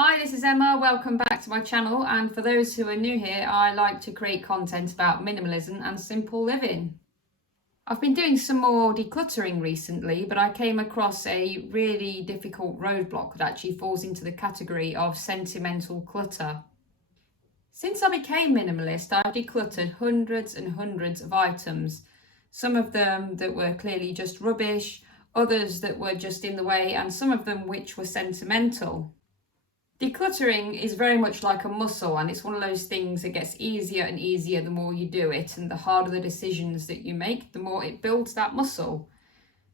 Hi, this is Emma. Welcome back to my channel, and for those who are new here, I like to create content about minimalism and simple living. I've been doing some more decluttering recently, but I came across a really difficult roadblock that actually falls into the category of sentimental clutter. Since I became minimalist, I've decluttered hundreds and hundreds of items, some of them that were clearly just rubbish, others that were just in the way, and some of them which were sentimental. Decluttering is very much like a muscle, and it's one of those things that gets easier and easier the more you do it, and the harder the decisions that you make, the more it builds that muscle.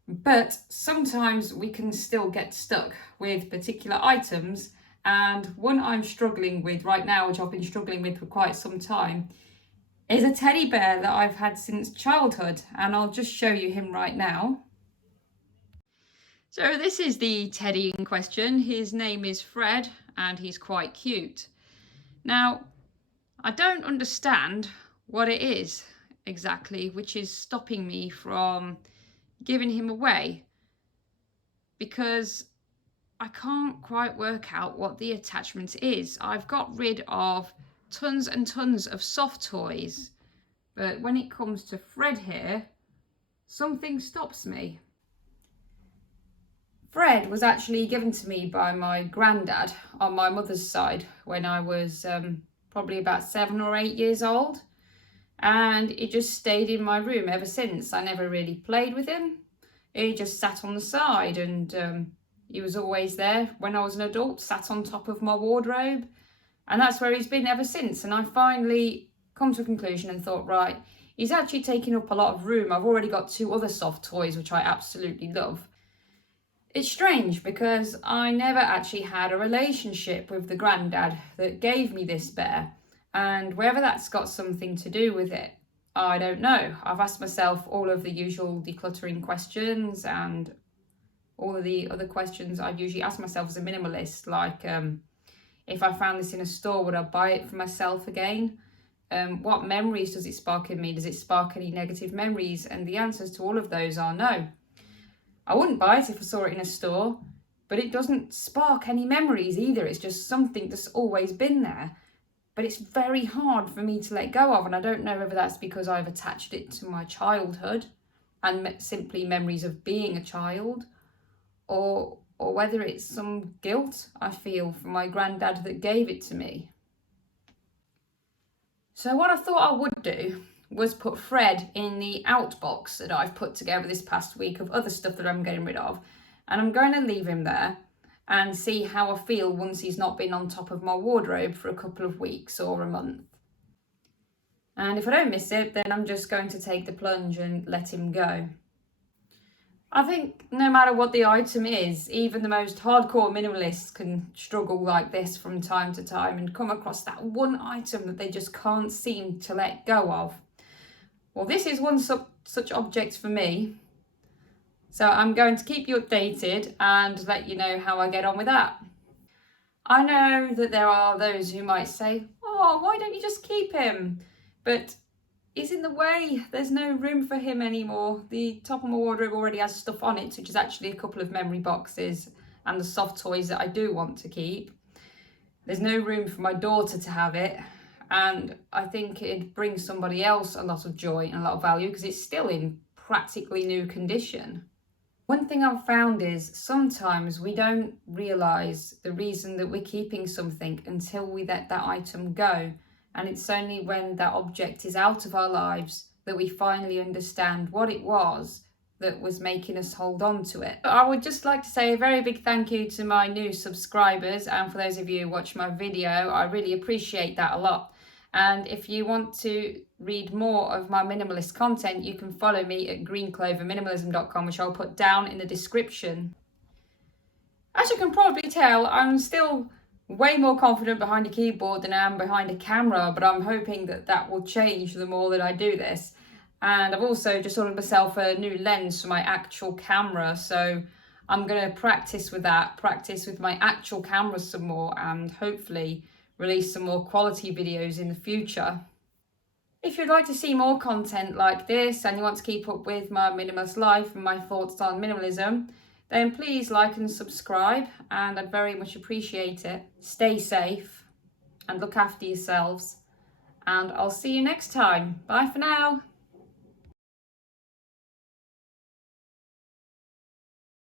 But sometimes we can still get stuck with particular items, and one I'm struggling with right now, which I've been struggling with for quite some time, is a teddy bear that I've had since childhood, and I'll just show you him right now. So this is the teddy in question. His name is Fred and he's quite cute. Now, I don't understand what it is exactly which is stopping me from giving him away, because I can't quite work out what the attachment is. I've got rid of tons and tons of soft toys, but when it comes to Fred here, something stops me. Fred was actually given to me by my granddad on my mother's side when I was probably about 7 or 8 years old, and it just stayed in my room ever since. I never really played with him. He just sat on the side, and he was always there when I was an adult, sat on top of my wardrobe, and that's where he's been ever since. And I finally come to a conclusion and thought, right, he's actually taking up a lot of room. I've already got 2 other soft toys which I absolutely love. It's strange because I never actually had a relationship with the granddad that gave me this bear, and whether that's got something to do with it, I don't know. I've asked myself all of the usual decluttering questions and all of the other questions I'd usually ask myself as a minimalist, like if I found this in a store, would I buy it for myself again? What memories does it spark in me? Does it spark any negative memories? And the answers to all of those are no. I wouldn't buy it if I saw it in a store, but it doesn't spark any memories either. It's just something that's always been there, but it's very hard for me to let go of. And I don't know whether that's because I've attached it to my childhood and simply memories of being a child, or whether it's some guilt I feel for my granddad that gave it to me. So what I thought I would do was put Fred in the outbox that I've put together this past week of other stuff that I'm getting rid of, and I'm going to leave him there and see how I feel once he's not been on top of my wardrobe for a couple of weeks or a month. And if I don't miss it, then I'm just going to take the plunge and let him go. I think no matter what the item is, even the most hardcore minimalists can struggle like this from time to time and come across that one item that they just can't seem to let go of. Well, this is one such object for me. So I'm going to keep you updated and let you know how I get on with that. I know that there are those who might say, oh, why don't you just keep him? But he's in the way. There's no room for him anymore. The top of my wardrobe already has stuff on it, which is actually a couple of memory boxes and the soft toys that I do want to keep. There's no room for my daughter to have it. And I think it brings somebody else a lot of joy and a lot of value because it's still in practically new condition. One thing I've found is sometimes we don't realise the reason that we're keeping something until we let that item go. And it's only when that object is out of our lives that we finally understand what it was that was making us hold on to it. I would just like to say a very big thank you to my new subscribers, and for those of you who watch my video, I really appreciate that a lot. And if you want to read more of my minimalist content, you can follow me at greencloverminimalism.com, which I'll put down in the description. As you can probably tell, I'm still way more confident behind a keyboard than I am behind a camera, but I'm hoping that that will change the more that I do this. And I've also just ordered myself a new lens for my actual camera, so I'm going to practice with that, practice with my actual camera some more, and hopefully release some more quality videos in the future. If you'd like to see more content like this and you want to keep up with my minimalist life and my thoughts on minimalism, then please like and subscribe, and I'd very much appreciate it. Stay safe and look after yourselves, and I'll see you next time. Bye for now.